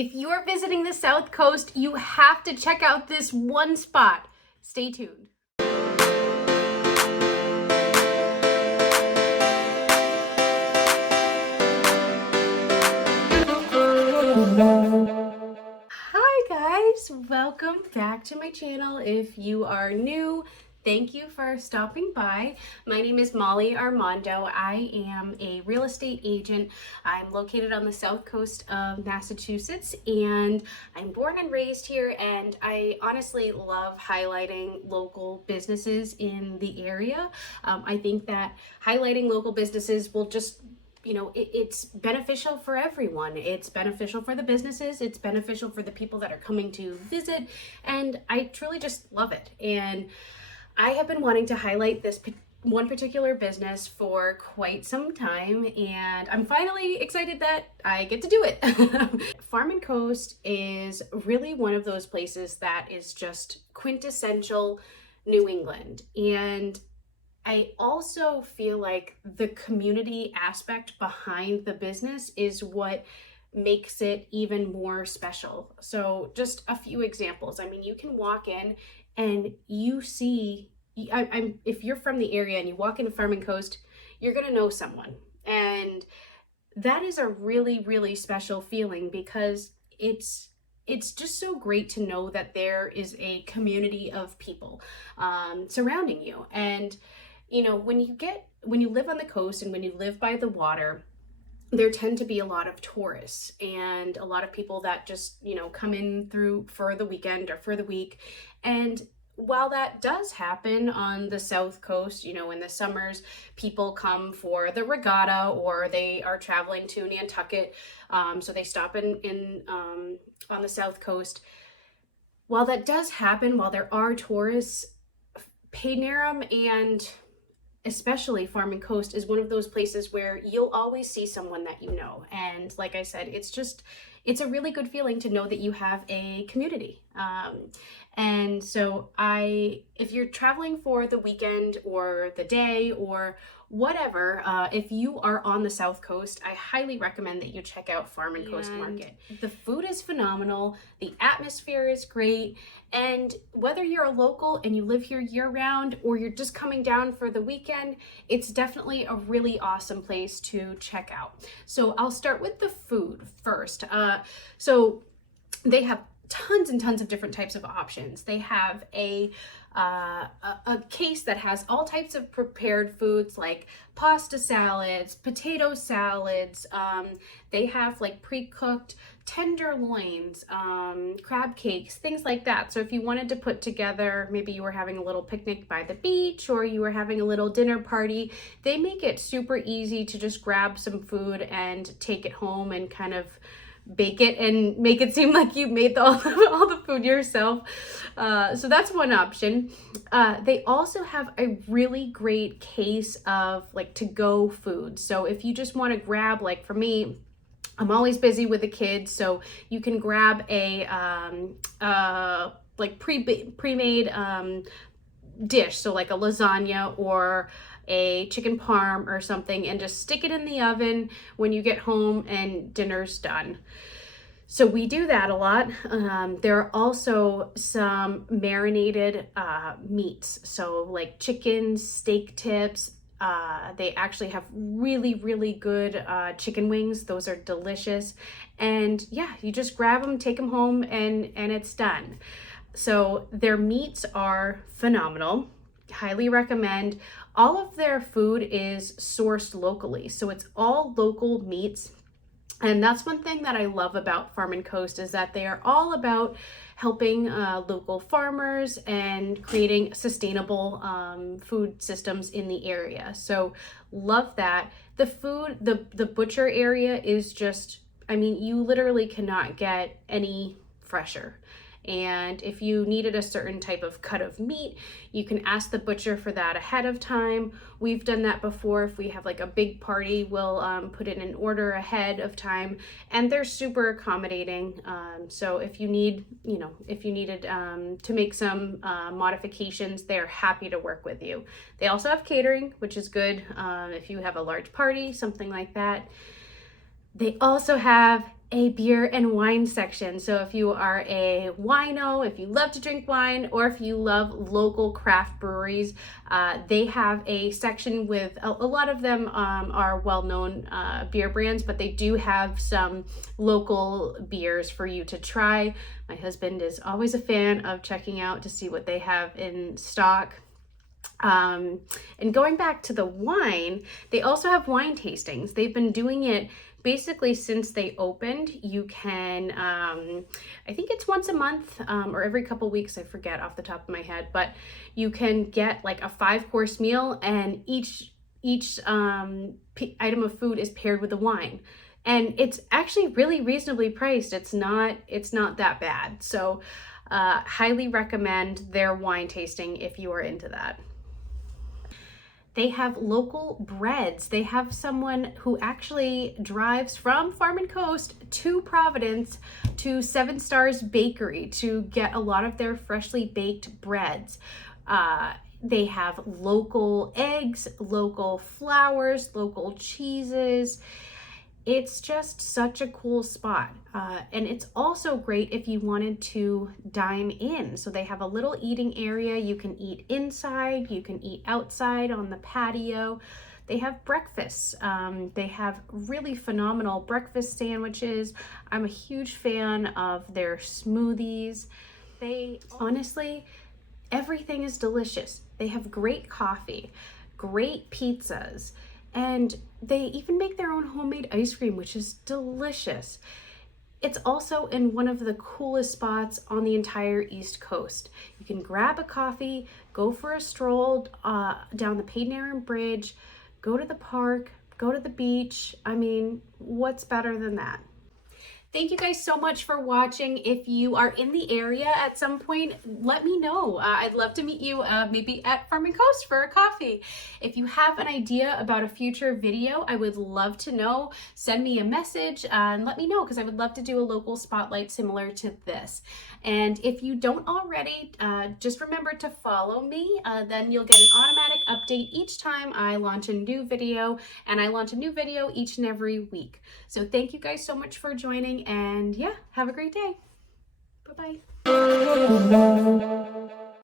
If you're visiting the South Coast, you have to check out this one spot. Stay tuned. Hi guys, welcome back to my channel. If you are new, thank you for stopping by. My name is Molly Armando. I am a real estate agent. I'm located on the south coast of Massachusetts and I'm born and raised here, and I honestly love highlighting local businesses in the area. I think that highlighting local businesses will just it's beneficial for everyone. It's beneficial for the businesses, it's beneficial for the people that are coming to visit, and I truly just love it. And I have been wanting to highlight this one particular business for quite some time, and I'm finally excited that I get to do it. Farm and Coast is really one of those places that is just quintessential New England, and I also feel like the community aspect behind the business is what makes it even more special. So just a few examples. I mean, you can walk in and you see, if you're from the area and you walk into Farm and Coast, you're going to know someone. And that is a really, really special feeling because it's just so great to know that there is a community of people surrounding you. And when you live on the coast and when you live by the water, there tend to be a lot of tourists and a lot of people that just, come in through for the weekend or for the week. And while that does happen on the South Coast, in the summers, people come for the regatta or they are traveling to Nantucket. So they stop in on the South Coast. While that does happen, while there are tourists, Padanaram and especially Farm and Coast is one of those places where you'll always see someone that you know. And like I said, it's a really good feeling to know that you have a community. And so if you're traveling for the weekend or the day or whatever, if you are on the South Coast, I highly recommend that you check out Farm and Coast Market. The food is phenomenal, the atmosphere is great, and whether you're a local and you live here year-round or you're just coming down for the weekend, it's definitely a really awesome place to check out. So I'll start with the food first. So they have tons and tons of different types of options. They have a case that has all types of prepared foods like pasta salads, potato salads. They have like pre-cooked tenderloins, crab cakes, things like that. So if you wanted to put together, maybe you were having a little picnic by the beach or you were having a little dinner party, they make it super easy to just grab some food and take it home and kind of bake it and make it seem like you made all the food yourself. So that's one option. They also have a really great case of like to-go food. So if you just want to grab, like for me, I'm always busy with the kids, so you can grab a like pre-made dish, so like a lasagna or a chicken parm or something, and just stick it in the oven when you get home and dinner's done. So we do that a lot. There are also some marinated meats, so like chicken, steak tips. They actually have really, really good chicken wings. Those are delicious. And yeah, you just grab them, take them home, and it's done. So their meats are phenomenal. Highly recommend. All of their food is sourced locally, so it's all local meats. And that's one thing that I love about Farm and Coast is that they are all about helping local farmers and creating sustainable food systems in the area. So love that. The food, the butcher area is just, I mean, you literally cannot get any fresher. And if you needed a certain type of cut of meat, you can ask the butcher for that ahead of time. We've done that before. If we have like a big party, we'll put in an order ahead of time, and they're super accommodating. So if you needed to make some modifications, they're happy to work with you. They also have catering, which is good if you have a large party, something like that. They also have a beer and wine section. So if you are a wino, if you love to drink wine, or if you love local craft breweries, they have a section with a lot of them are well-known beer brands, but they do have some local beers for you to try. My husband is always a fan of checking out to see what they have in stock. And going back to the wine, they also have wine tastings. They've been doing it basically since they opened. You can, I think it's once a month or every couple weeks, I forget off the top of my head, but you can get like a 5-course meal, and each item of food is paired with a wine. And it's actually really reasonably priced. It's not that bad. So highly recommend their wine tasting if you are into that. They have local breads. They have someone who actually drives from Farm and Coast to Providence to 7 Stars Bakery to get a lot of their freshly baked breads. They have local eggs, local flours, local cheeses. It's just such a cool spot. And it's also great if you wanted to dine in. So they have a little eating area. You can eat inside, you can eat outside on the patio. They have breakfasts. They have really phenomenal breakfast sandwiches. I'm a huge fan of their smoothies. Honestly, everything is delicious. They have great coffee, great pizzas, and they even make their own homemade ice cream, which is delicious. It's also in one of the coolest spots on the entire East Coast. You can grab a coffee, go for a stroll down the Padanaram Bridge, go to the park, go to the beach. I mean, what's better than that? Thank you guys so much for watching. If you are in the area at some point, let me know. I'd love to meet you maybe at Farm and Coast for a coffee. If you have an idea about a future video, I would love to know. Send me a message and let me know, because I would love to do a local spotlight similar to this. And if you don't already, just remember to follow me. Then you'll get an automatic update each time I launch a new video, and I launch a new video each and every week. So thank you guys so much for joining, and yeah, have a great day. Bye-bye.